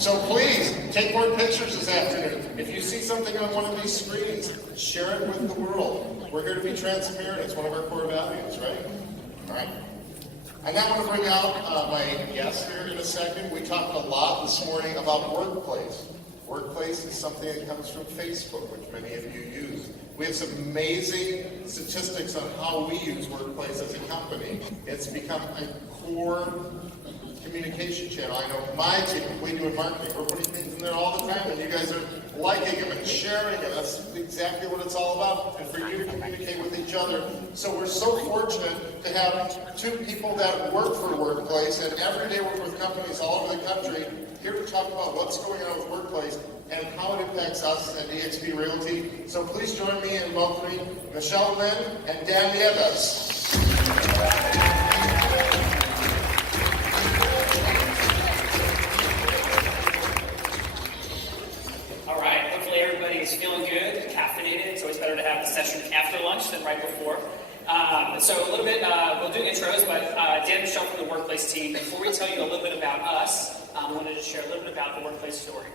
So please, take more pictures this afternoon. If you see something on one of these screens, share it with the world. We're here to be transparent. It's one of our core values, right? All right. I now want to bring out my guest here in a second. We talked a lot this morning about workplace. Workplace is something that comes from Facebook, which many of you use. We have some amazing statistics on how we use workplace as a company. It's become a core communication channel. I know my team, we do in marketing, we're putting things in there all the time, and you guys are liking them and sharing them. That's exactly what it's all about, and for you to communicate with each other. So we're so fortunate to have two people that work for Workplace and every day work with companies all over the country, here to talk about what's going on with Workplace and how it impacts us at eXp Realty. So please join me in welcoming Michelle Lynn and Dan Nieves. Feeling good, caffeinated. It's always better to have the session after lunch than right before. So a little bit, we'll do intros, but Dan and Michelle from the Workplace team. Before we tell you a little bit about us, I wanted to share a little bit about the Workplace story.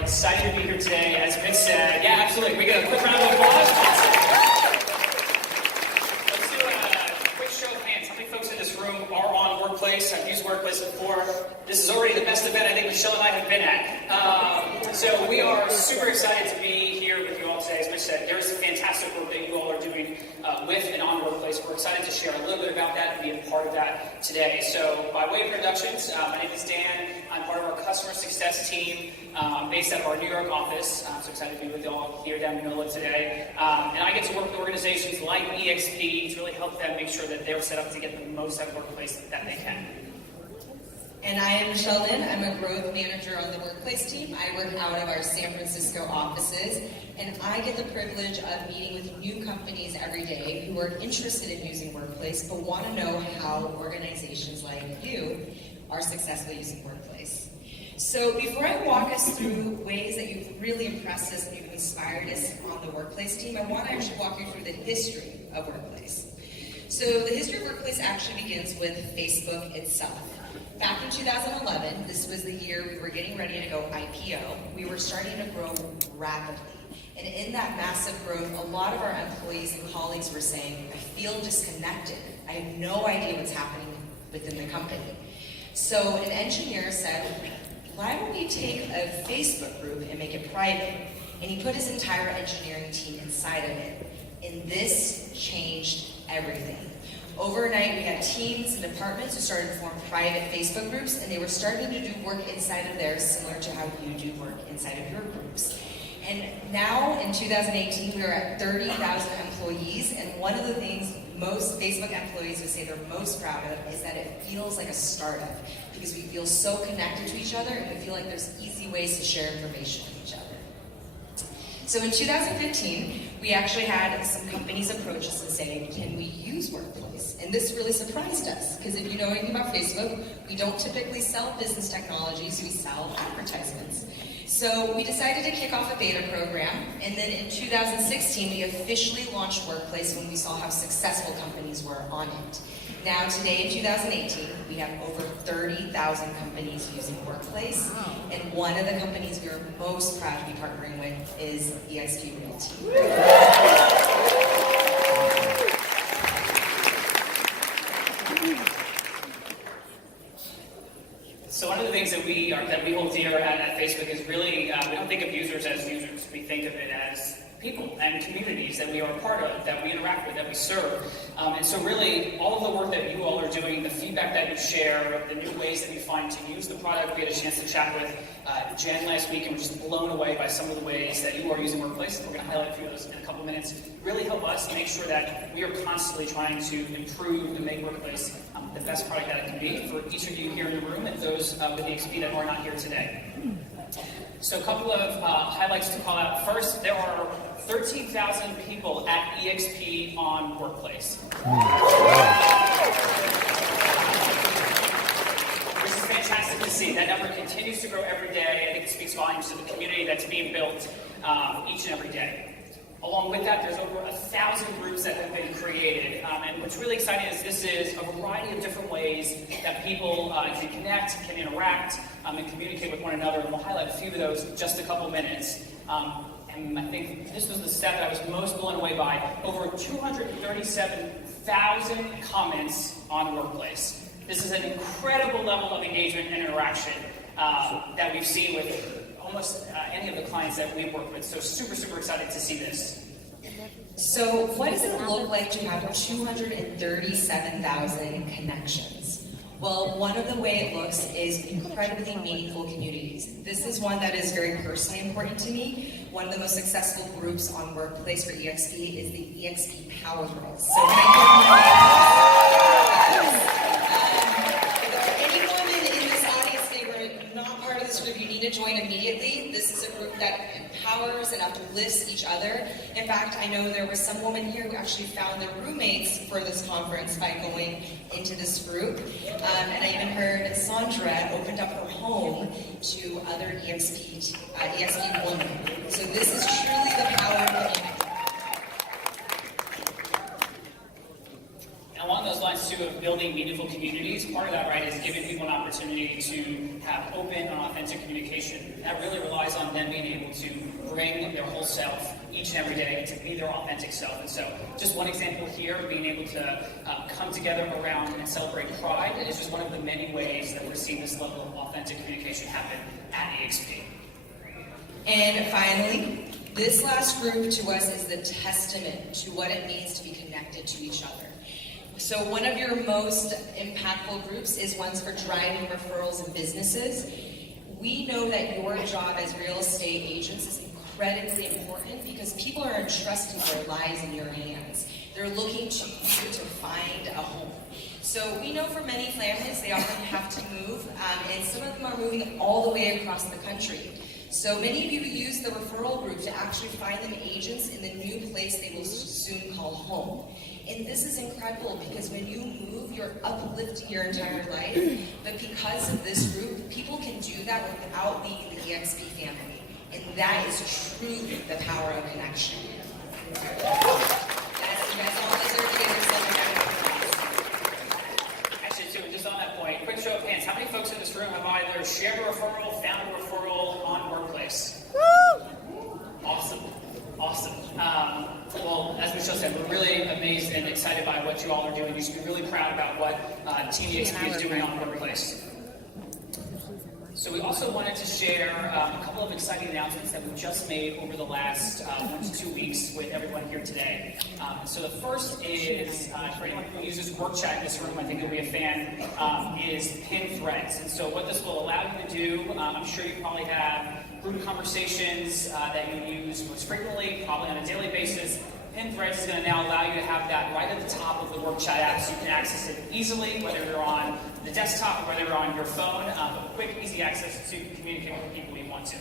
Excited to be here today. As Mitch said, yeah, absolutely. We got a quick round of applause. Let's do a quick show of hands. How many folks in this room are on Workplace? I've used Workplace before. This is already the best event I think Michelle and I have been at. So we are super excited to be here with you all today. As Mitch said, there is a fantastic work that you all are doing with and on Workplace. We're excited to share a little bit about that and be a part of that today. So by way of introductions, my name is Dan. I'm part of our customer success team based out of our New York office. I'm so excited to be with you all here down in Manila today. And I get to work with organizations like eXp to really help them make sure that they're set up to get the most out of Workplace that they can. And I am Michelle Lynn. I'm a growth manager on the Workplace team. I work out of our San Francisco offices, and I get the privilege of meeting with new companies every day who are interested in using Workplace, but want to know how organizations like you are successfully using Workplace. So before I walk us through ways that you've really impressed us and you've inspired us on the Workplace team, I want to actually walk you through the history of Workplace. So the history of Workplace actually begins with Facebook itself. Back in 2011, this was the year we were getting ready to go IPO. We were starting to grow rapidly. And in that massive growth, a lot of our employees and colleagues were saying, I feel disconnected. I have no idea what's happening within the company. So an engineer said, why don't we take a Facebook group and make it private? And he put his entire engineering team inside of it. And this changed everything. Overnight, we had teams and departments who started to form private Facebook groups, and they were starting to do work inside of theirs, similar to how you do work inside of your groups. And now, in 2018, we are at 30,000 employees, and one of the things most Facebook employees would say they're most proud of is that it feels like a startup, because we feel so connected to each other, and we feel like there's easy ways to share information with each other. So in 2015, we actually had some companies approach us and say, can we use Workplace? And this really surprised us, because if you know anything about Facebook, we don't typically sell business technologies, we sell advertisements. So we decided to kick off a beta program, and then in 2016, we officially launched Workplace when we saw how successful companies were on it. Now, today in 2018, we have over 30,000 companies using Workplace, and one of the companies we are most proud to be partnering with is eXp Realty. So one of the things that we hold dear at Facebook is really, we don't think of users as users. We think of it as people and communities that we are a part of, that we interact with, that we serve. And so really, all of the work that you all are doing, the feedback that you share, the new ways that you find to use the product. We had a chance to chat with Jen last week and we're just blown away by some of the ways that you are using Workplace. We're going to highlight a few of those in a couple minutes. Really help us make sure that we are constantly trying to improve and make Workplace the best product that it can be for each of you here in the room and those with eXp that are not here today. So a couple of highlights to call out. First, there are 13,000 people at eXp on Workplace. This is fantastic to see. That number continues to grow every day. I think it speaks volumes to the community that's being built each and every day. Along with that, there's over 1,000 groups that have been created. And what's really exciting is this is a variety of different ways that people can connect, can interact, and communicate with one another. And we'll highlight a few of those in just a couple minutes. And I think this was the stat that I was most blown away by. Over 237,000 comments on Workplace. This is an incredible level of engagement and interaction that we've seen with almost any of the clients that we've worked with. So super, super excited to see this. So what does it look like to have 237,000 connections? Well, one of the way it looks is incredibly meaningful communities. This is one that is very personally important to me. One of the most successful groups on Workplace for eXp is the eXp Power Girls. So can you need to join immediately. This is a group that empowers and uplifts each other. In fact, I know there was some woman here who actually found their roommates for this conference by going into this group. And I even heard Sandra opened up her home to other eXp women. So this is truly the power of community. Along those lines, too, of building meaningful communities, part of that, right, is giving people an opportunity to have open and authentic communication. That really relies on them being able to bring their whole self each and every day to be their authentic self. And so just one example here, being able to come together around and celebrate Pride is just one of the many ways that we're seeing this level of authentic communication happen at eXp. And finally, this last group to us is the testament to what it means to be connected to each other. So one of your most impactful groups is ones for driving referrals and businesses. We know that your job as real estate agents is incredibly important because people are entrusting their lives in your hands. They're looking to you to find a home. So we know for many families, they often have to move, and some of them are moving all the way across the country. So many of you use the referral group to actually find them agents in the new place they will soon call home. And this is incredible because when you move, you're uplifting your entire life. But because of this group, people can do that without leaving the eXp family. And that is truly the power of connection. You guys all deserve to get yourself a Actually, too, just on that point, quick show of hands. How many folks in this room have either shared a referral, found a referral on Workplace? Woo! Awesome. Awesome. Well, as Michelle said, we're really amazed and excited by what you all are doing. You should be really proud about what Team eXp is doing on Workplace. So we also wanted to share a couple of exciting announcements that we just made over the last 1 to 2 weeks with everyone here today. So the first is, for anyone who uses Work Chat in this room, I think you'll be a fan, is pin threads. And so what this will allow you to do, I'm sure you probably have group conversations that you use most frequently, probably on a daily basis. Pin threads is going to now allow you to have that right at the top of the Work Chat app so you can access it easily, whether you're on the desktop or whether you're on your phone. Quick, easy access to communicate with people you want to.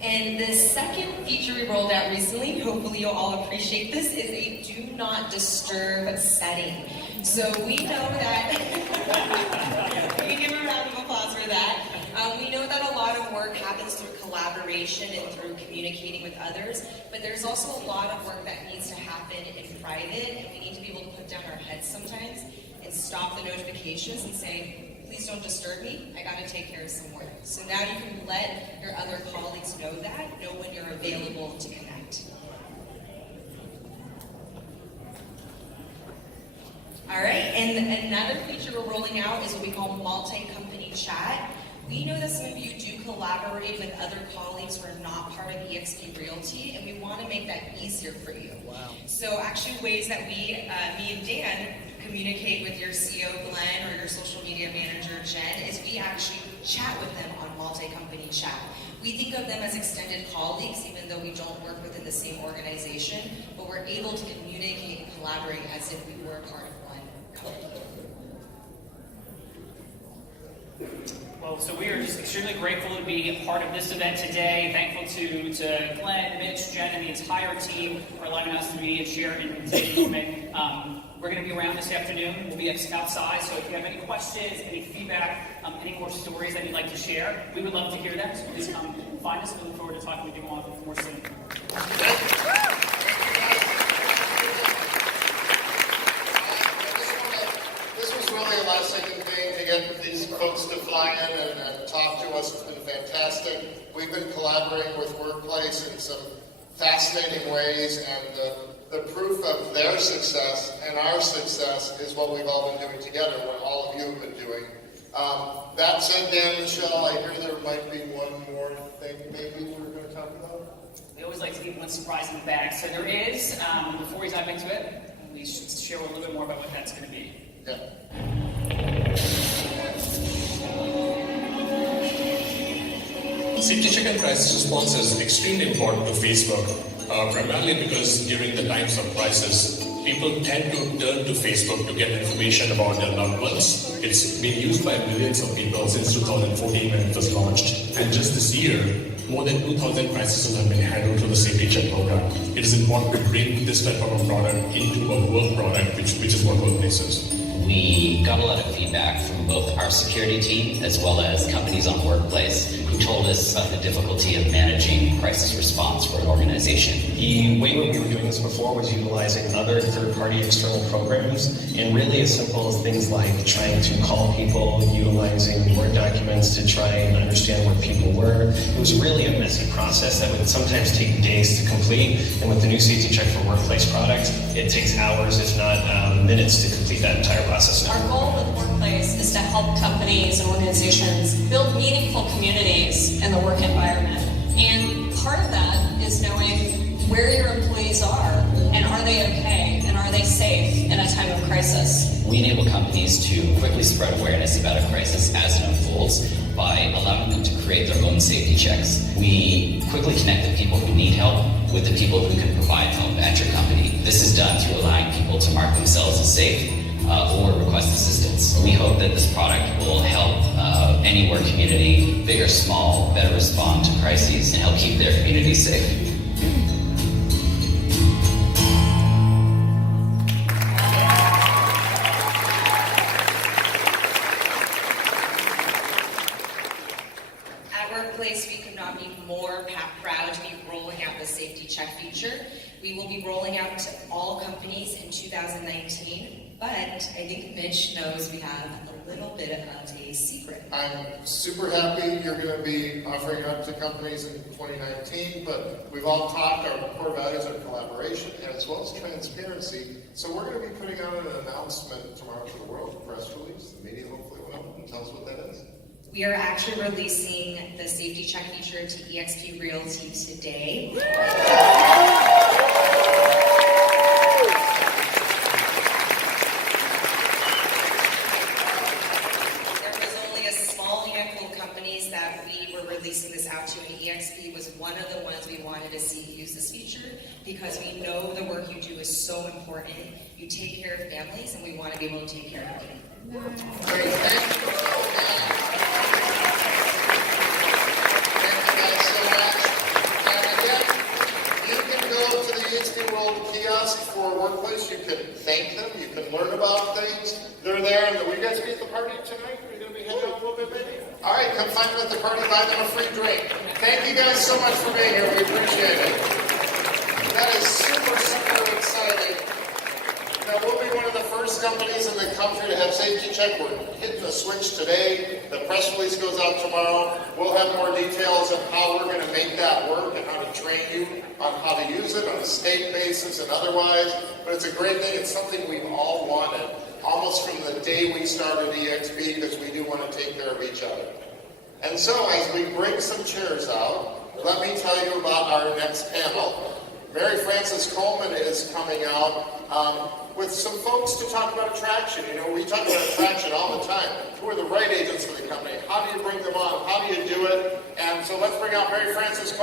And the second feature we rolled out recently, hopefully you'll all appreciate this, is a do not disturb setting. So we know that, we can give a round of applause for that. We know that a lot of work happens through collaboration and through communicating with others, but there's also a lot of work that needs to happen in private, and we need to be able to put down our heads sometimes and stop the notifications and say, please don't disturb me, I gotta take care of some work. So now you can let your other colleagues know that, know when you're available to connect. All right, and another feature we're rolling out is what we call multi-company chat. We know that some of you do collaborate with other colleagues who are not part of eXp Realty, and we want to make that easier for you. Wow. So actually ways that me and Dan communicate with your CEO Glenn or your social media manager Jen is we actually chat with them on multi-company chat. We think of them as extended colleagues even though we don't work within the same organization, but we're able to communicate and collaborate as if we were part of one company. Well, so we are just extremely grateful to be a part of this event today. Thankful to Glenn, Mitch, Jen, and the entire team for allowing us to be and share and take a moment. We're going to be around this afternoon. We'll be outside, so if you have any questions, any feedback, any more stories that you'd like to share, we would love to hear them. So please come find us. We look forward to talking with you all more soon. This was really a last-second thing to get these folks to fly in and talk to us. It's been fantastic. We've been collaborating with Workplace in some fascinating ways, and the proof of their success and our success is what we've all been doing together, what all of you have been doing. That said, Dan, Michelle, I hear there might be one more thing maybe we're going to talk about. We always like to leave one surprise in the bag. So there is, before we dive into it, we should share a little bit more about what that's going to be. Yeah. Safety check and crisis response is extremely important to Facebook, primarily because during the times of crisis, people tend to turn to Facebook to get information about their loved ones. It's been used by millions of people since 2014 when it was launched. And just this year, more than 2,000 crises have been handled through the Safety Check program. It is important to bring this type of a product into a work product, which is what Workplace is. We got a lot of feedback from both our security team as well as companies on Workplace who told us about the difficulty of managing crisis response for an organization. The way we were doing this before was utilizing other third-party external programs, and really as simple as things like trying to call people, utilizing Word documents to try and understand where people were. It was really a messy process that would sometimes take days to complete, and with the new Safety Check for Workplace product, it takes hours, if not minutes, to complete that entire process now. Our goal with Workplace is to help companies and organizations build meaningful communities in the work environment. And part of that is knowing where your employees are, and are they okay, and are they safe in a time of crisis. We enable companies to quickly spread awareness about a crisis as it unfolds by allowing them to create their own safety checks. We quickly connect the people who need help with the people who can provide help at your company. This is done through allowing people to mark themselves as safe or request assistance. We hope that this product will help any work community, big or small, better respond to crises and help keep their community safe. At Workplace, we could not be more proud to be rolling out the Safety Check feature. We will be rolling out to all companies in 2019, but I think Mitch knows we have a little bit of a secret. I'm super happy you're going to be offering up to companies in 2019, but we've all talked, our core values are collaboration as well as transparency. So we're going to be putting out an announcement tomorrow to the world, a press release. The media hopefully will know and tell us what that is. We are actually releasing the Safety Check feature to eXp Realty today. That we were releasing this out to, and eXp was one of the ones we wanted to see use this feature because we know the work you do is so important. You take care of families, and we want to be able to take care of you. Great, thank you. Thank you guys so much. And again, you can go to the eXp World kiosk for Workplace. You can thank them. You can learn about things. They're there. And will you guys be at the party tonight? Are you going to be heading out a little bit, maybe? All right, come find them at the party. Buy them a free drink. Thank you guys so much for being here. We appreciate it. That is super, super exciting. Now, we'll be one of the first companies in the country to have Safety Check. We're hitting the switch today. The press release goes out tomorrow. We'll have more details of how we're going to make that work and how to train you on how to use it on a state basis and otherwise. But it's a great thing. It's something we've all wanted almost from the day we started eXp because we do want to take care of each other. And so, as we bring some chairs out, let me tell you about our next panel. Mary Frances Coleman is coming out with some folks to talk about attraction. You know, we talk about attraction all the time. Who are the right agents for the company? How do you bring them on? How do you do it? And so let's bring out Mary Frances Coleman.